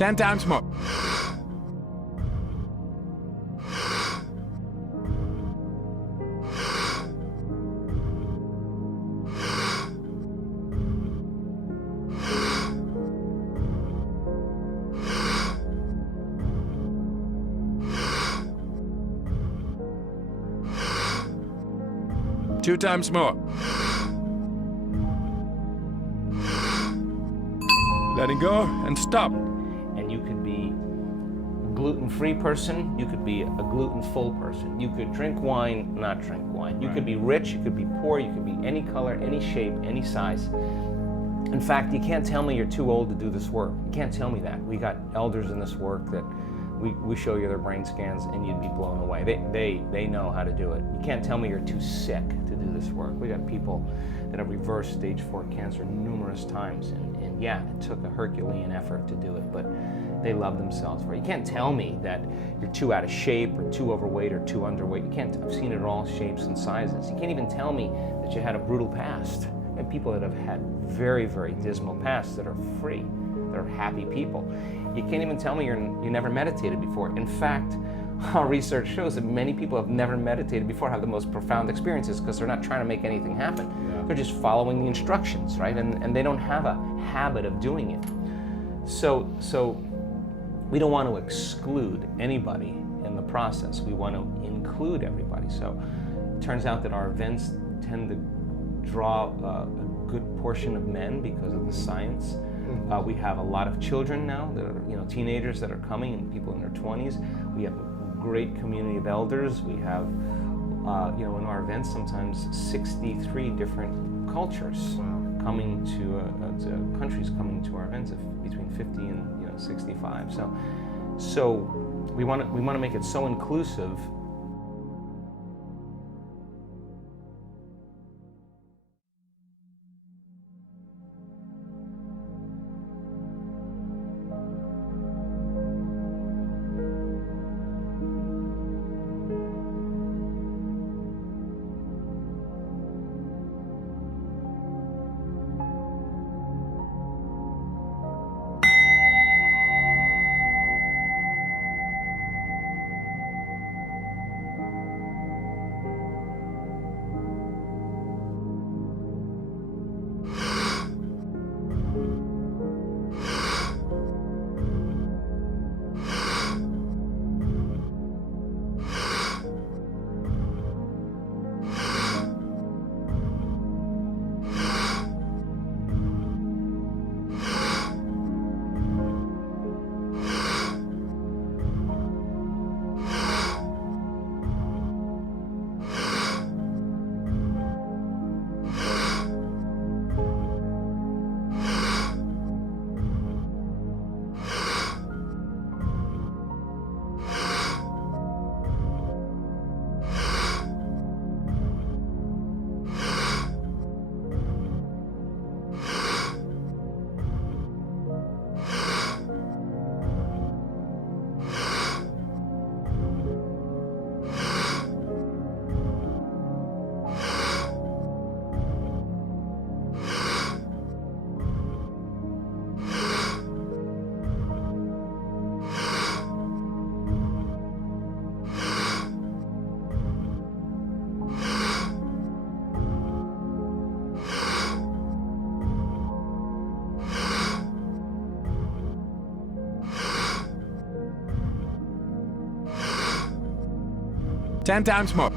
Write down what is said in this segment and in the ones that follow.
10 times more. Two times more. Letting go and stop. And you could be a gluten-free person, you could be a gluten-full person. You could drink wine, not drink wine. You could be rich, you could be poor, you could be any color, any shape, any size. In fact, you can't tell me you're too old to do this work. You can't tell me that. We got elders in this work that we show you their brain scans and you'd be blown away. They know how to do it. You can't tell me you're too sick to do this work. We got people that have reversed stage 4 cancer numerous times, and yeah, it took a Herculean effort to do it, but they love themselves for it. You can't tell me that you're too out of shape or too overweight or too underweight. You can't. I've seen it all shapes and sizes. You can't even tell me that you had a brutal past. And people that have had very, very dismal pasts that are free, that are happy people. You can't even tell me you never meditated before. In fact, our research shows that many people have never meditated before have the most profound experiences because they're not trying to make anything happen. Yeah. They're just following the instructions, right? And they don't have a habit of doing it. So we don't want to exclude anybody in the process. We want to include everybody. So it turns out that our events tend to draw a good portion of men because of the science. We have a lot of children now that are, teenagers that are coming and people in their 20s. We have a great community of elders. We have, in our events sometimes 63 different cultures coming to countries coming to our events, between 50 and 65. So we want to make it so inclusive. Ten times more.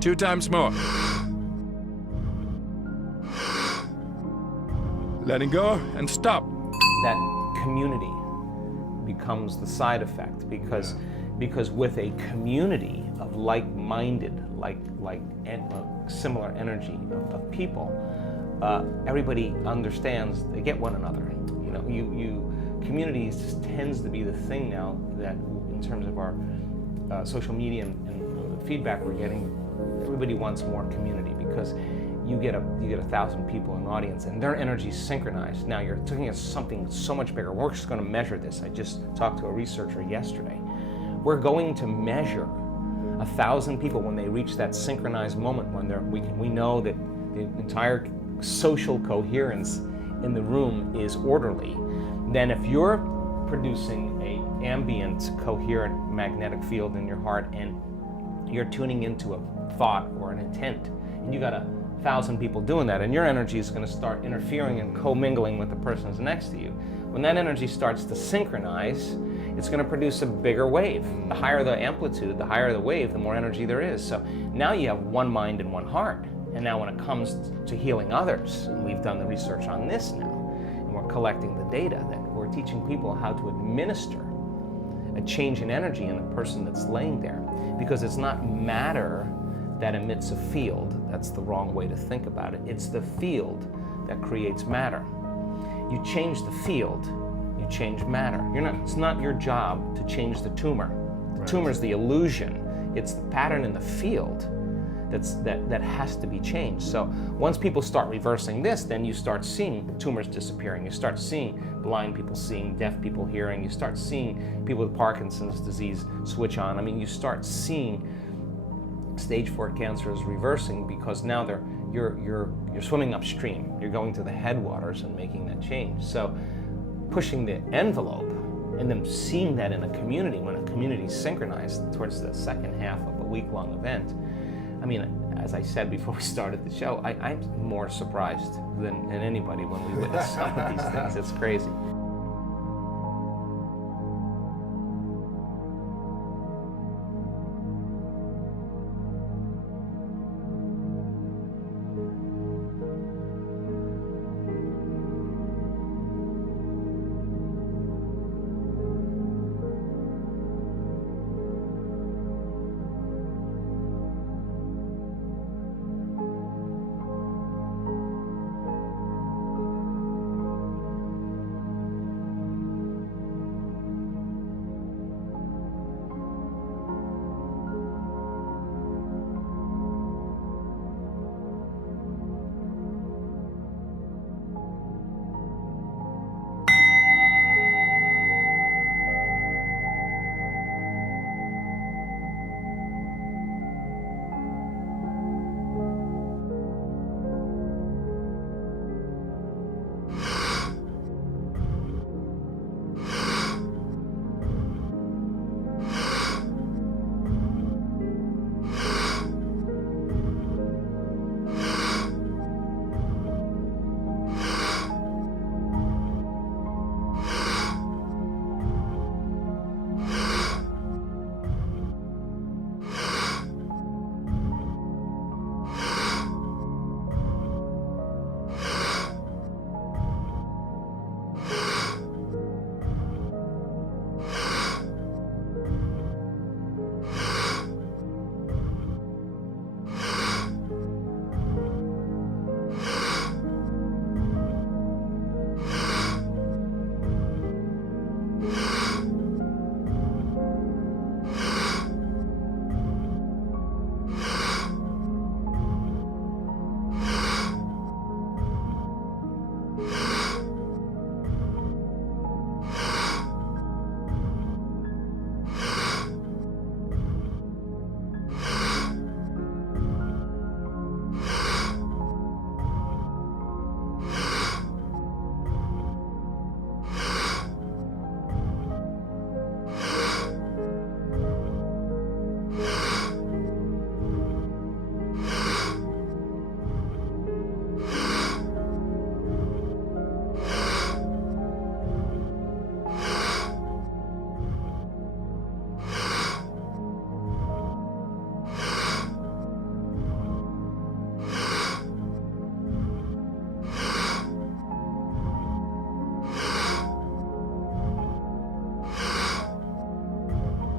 Two times more. Letting go and stop. That community becomes the side effect because with a community of like-minded, similar energy of people, everybody understands. They get one another. Communities just tends to be the thing now that, in terms of our social media and the feedback we're getting, everybody wants more community because you get 1,000 people in the audience and their energy is synchronized. Now you're looking at something so much bigger. We're just going to measure this. I just talked to a researcher yesterday. We're going to measure 1,000 people when they reach that synchronized moment when we know that the entire social coherence in the room is orderly. Then if you're producing an ambient, coherent magnetic field in your heart and you're tuning into a thought or an intent, and you got 1,000 people doing that, and your energy is going to start interfering and commingling with the person who's next to you. When that energy starts to synchronize, it's going to produce a bigger wave. The higher the amplitude, the higher the wave, the more energy there is. So now you have one mind and one heart. And now when it comes to healing others, and we've done the research on this now, and we're collecting the data, that we're teaching people how to administer a change in energy in the person that's laying there. Because it's not matter that emits a field. That's the wrong way to think about it. It's the field that creates matter. You change the field, you change matter. It's not your job to change the tumor. The tumor is the illusion. It's the pattern in the field that has to be changed. So once people start reversing this, then you start seeing tumors disappearing. You start seeing blind people seeing, deaf people hearing. You start seeing people with Parkinson's disease switch on. I mean, you start seeing stage 4 cancer is reversing because now you're swimming upstream. You're going to the headwaters and making that change. So pushing the envelope and then seeing that in a community, when a community is synchronized towards the second half of a week-long event. I mean, as I said before we started the show, I'm more surprised than anybody when we witness some of these things. It's crazy.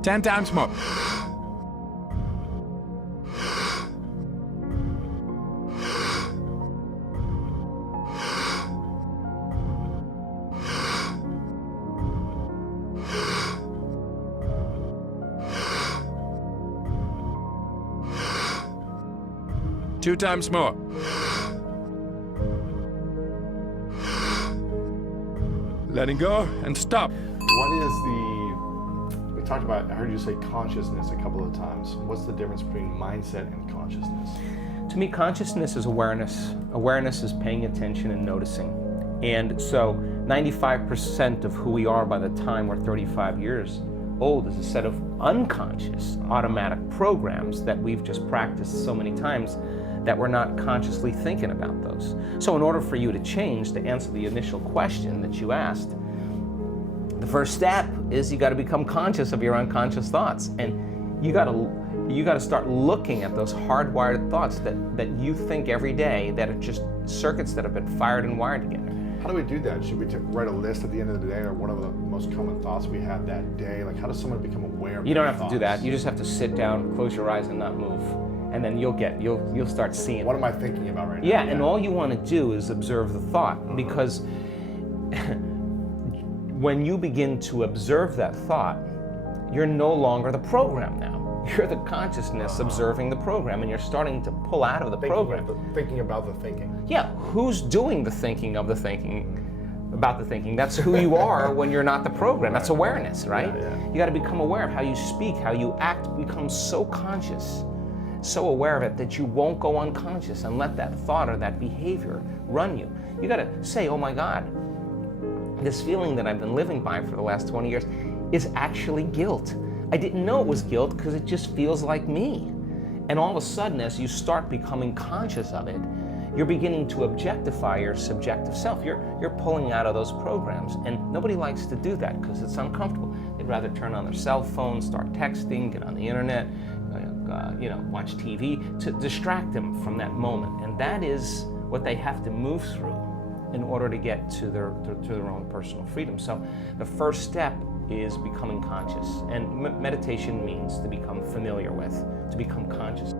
Ten times more. 2 times more. Letting go and stop. What is we talked about, I heard you say consciousness a couple of times. What's the difference between mindset and consciousness? To me, consciousness is awareness. Awareness is paying attention and noticing. And so 95% of who we are by the time we're 35 years old is a set of unconscious automatic programs that we've just practiced so many times that we're not consciously thinking about those. So in order for you to change, to answer the initial question that you asked, the first step is you got to become conscious of your unconscious thoughts. And you got to start looking at those hardwired thoughts that you think every day, that are just circuits that have been fired and wired together. How do we do that? Should we write a list at the end of the day, or what are the most common thoughts we have that day? Like, how does someone become aware of You don't their have thoughts? to do that. You just have to sit down, close your eyes, and not move. And then you'll start seeing. What am I thinking about right now? Yeah, and all you want to do is observe the thought, because when you begin to observe that thought, you're no longer the program now. You're the consciousness observing the program, and you're starting to pull out of the program. Thinking about the thinking. Yeah, who's doing the thinking of the thinking about the thinking? That's who you are when you're not the program. That's awareness, right? Yeah. You got to become aware of how you speak, how you act, become so conscious, so aware of it that you won't go unconscious and let that thought or that behavior run you. You got to say, oh my God, this feeling that I've been living by for the last 20 years is actually guilt. I didn't know it was guilt because it just feels like me. And all of a sudden, as you start becoming conscious of it, you're beginning to objectify your subjective self. You're pulling out of those programs, and nobody likes to do that because it's uncomfortable. They'd rather turn on their cell phone, start texting, get on the internet, watch TV to distract them from that moment. And that is what they have to move through in order to get to their own personal freedom. So the first step is becoming conscious, and meditation means to become familiar with, to become conscious.